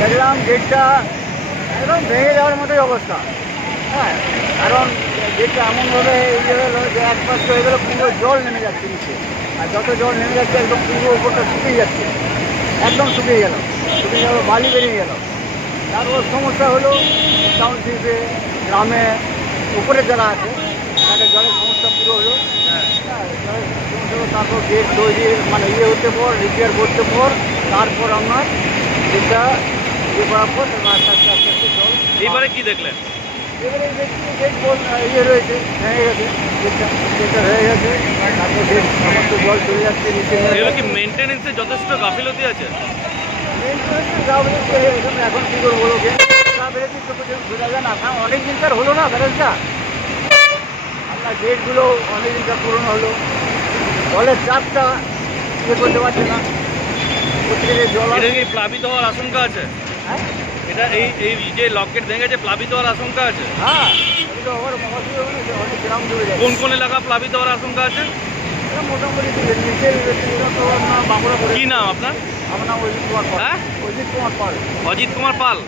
দেখলাম গেটটা একদম ভেঙে যাওয়ার মতোই অবস্থা। হ্যাঁ, কারণ গেটটা এমনভাবে ইয়ে হলো যে এক পাশ হয়ে গেলো, পুরো জল নেমে যাচ্ছে নিচে। আর যত জল নেমে যাচ্ছে একদম পুরো উপরটা শুকিয়ে যাচ্ছে, একদম শুকিয়ে গেল, বালি বেরিয়ে গেল। তারপর সমস্যা হলো টাউনশিপে, গ্রামে, উপরে যারা আছে তাদের জলের সমস্যা পুরো হলো। হ্যাঁ, জলের সমস্যা হলো। তারপর গেট তৈরি মানে ইয়ে হতে পর, রিপেয়ার করতে পর, তারপর আমার গেটটা ইয়ে করার পর আস্তে আস্তে আস্তে আস্তে জল। এইবারে কি দেখলেন? এবারে দেখছি গেট ইয়ে রয়েছে, ভেঙে গেছে, গেটটা ভেঙে গেছে। তারপর গেট সমস্ত জল চলে যাচ্ছে নিচে। এগুলো কি মেনটেনেন্সে যথেষ্ট গাফিলতি আছে? এখন কি করবো লোকে বেড়েছি তো বোঝা যায় না, কারণ অনেক দিনকার হলো না ব্যারেজটা। আপনার গেটগুলো অনেক দিনকার পুরনো হলো, জলের চাপটা ইয়ে করতে পারছে না, প্রত্যেকে জল। এটা কি প্লাবিত হওয়ার আশঙ্কা আছে? হ্যাঁ, এটা এই যে লক গেট ভেঙেছে, প্লাবিত হওয়ার আশঙ্কা আছে? হ্যাঁ, এটা আবার অনেক গ্রাম জুড়ে যায়। কোন কোন এলাকা প্লাবিত হওয়ার আশঙ্কা আছে? এটা মোটামুটি নিচের তো বাঁকুড়া করে। কি নাম আপনার? আমার নাম অজিত কুমার পাল। হ্যাঁ, অজিত কুমার পাল। অজিত কুমার পাল।